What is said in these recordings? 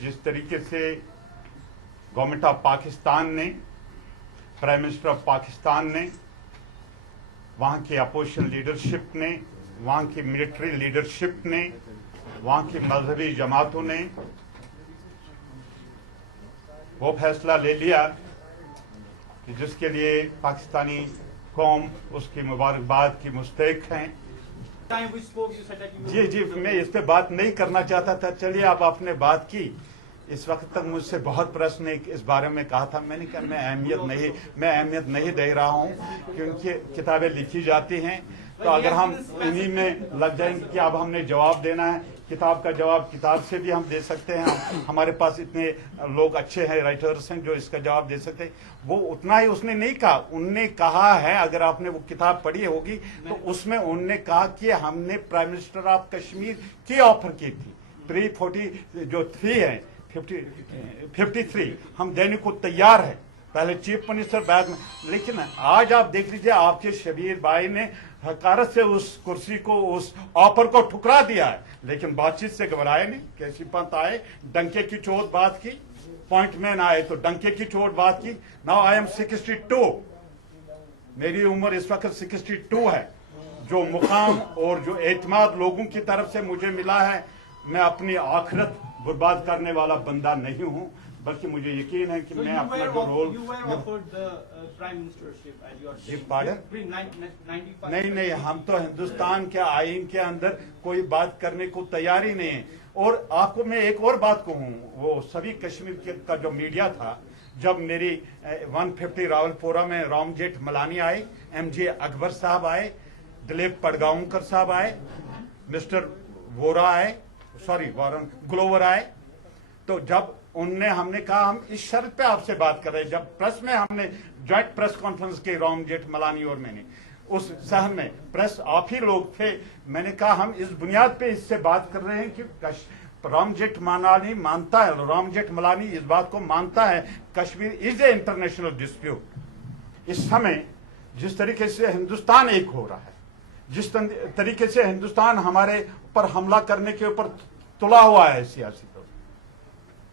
जिस तरीके से गवर्नमेंट ऑफ पाकिस्तान ने, प्राइम मिनिस्टर ऑफ पाकिस्तान ने, वहाँ की अपोजिशन लीडरशिप ने, वहाँ की मिलिट्री लीडरशिप ने, वहाँ की मजहबी जमातों ने वो फैसला ले लिया कि जिसके लिए पाकिस्तानी कौम उसकी मुबारकबाद की मुस्तहिक हैं। जी, मैं इस पे बात नहीं करना चाहता था। चलिए, अब आपने बात की। इस वक्त तक मुझसे बहुत प्रश्न इस बारे में कहा था। मैंने कहा मैं अहमियत नहीं दे रहा हूँ, क्योंकि किताबें लिखी जाती हैं। तो अगर हम इन्हीं में लग जाएंगे कि अब हमने जवाब देना है, किताब का जवाब किताब से भी हम दे सकते हैं, हमारे पास इतने लोग अच्छे हैं, राइटर्स हैं जो इसका जवाब दे सकते हैं, वो उतना ही उसने नहीं कहा। उनने कहा है, अगर आपने वो किताब पढ़ी होगी तो उसमें उनने कहा कि हमने प्राइम मिनिस्टर ऑफ कश्मीर की ऑफर की थी 340 जो 3 है 53 हम देने को तैयार है, पहले चीफ मिनिस्टर बाद में। लेकिन आज आप देख लीजिए, आपके शबीर भाई ने हकारत से उस कुर्सी को, उस ऑफर को ठुकरा दिया है, लेकिन बातचीत से घबराए नहीं। केसी पंत आए, डंके की चोट बात की, पॉइंट मैन आए तो डंके की चोट बात की। नाउ आई एम 62, मेरी उम्र इस वक्त 62 है। जो मुकाम और जो एतमाद लोगों की तरफ से मुझे मिला है, मैं अपनी आखिरत बर्बाद करने वाला बंदा नहीं हूँ, बल्कि मुझे यकीन है कि मैं अपना जो रोल नहीं, हम तो हिंदुस्तान के आईन के अंदर कोई बात करने को तैयार ही नहीं है। और आपको मैं एक और बात कहूँ, वो सभी कश्मीर का जो मीडिया था, जब मेरी 150 रावलपोरा में राम जेठमलानी आए, MJ अकबर साहब आए, दिलीप पडगांवकर साहब आए, मिस्टर वोरा आए, वारन ग्लोवर आए, तो जब हमने कहा हम इस शर्त पे आपसे बात कर रहे हैं, जब प्रेस में हमने जॉइंट प्रेस कॉन्फ्रेंस की, राम जेठमलानी और मैंने, उस शहर में प्रेस आप ही लोग थे, मैंने कहा हम इस बुनियाद पे इससे बात कर रहे हैं कि राम जेठमलानी मानता है, राम जेठमलानी इस बात को मानता है Kashmir is a international dispute. इस समय जिस तरीके से हिंदुस्तान एक हो रहा है, जिस तरीके से हिंदुस्तान हमारे ऊपर हमला करने के ऊपर तुला हुआ है सियासी तौर,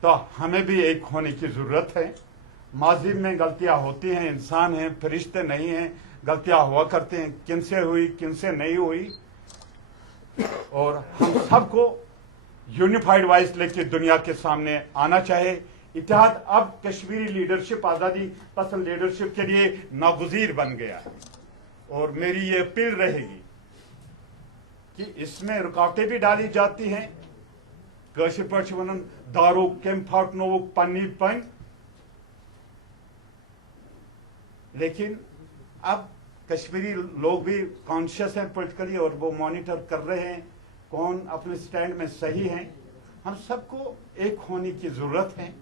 तो हमें भी एक होने की जरूरत है। माजी में गलतियां होती हैं, इंसान हैं, फरिश्ते नहीं हैं, गलतियां हुआ करते हैं, किनसे हुई किनसे नहीं हुई, और हम सबको यूनिफाइड वॉइस लेके दुनिया के सामने आना चाहिए। इत्तेहाद अब कश्मीरी लीडरशिप, आजादी पसंद लीडरशिप के लिए नागुज़ीर बन गया है, और मेरी ये अपील रहेगी कि इसमें रुकावटें भी डाली जाती हैं। कशिर पर वन दारू केम फाटनोवुक पन्नी पन, लेकिन अब कश्मीरी लोग भी कॉन्शियस हैं पॉलिटिकली, और वो मॉनिटर कर रहे हैं कौन अपने स्टैंड में सही हैं। हम सबको एक होने की जरूरत है।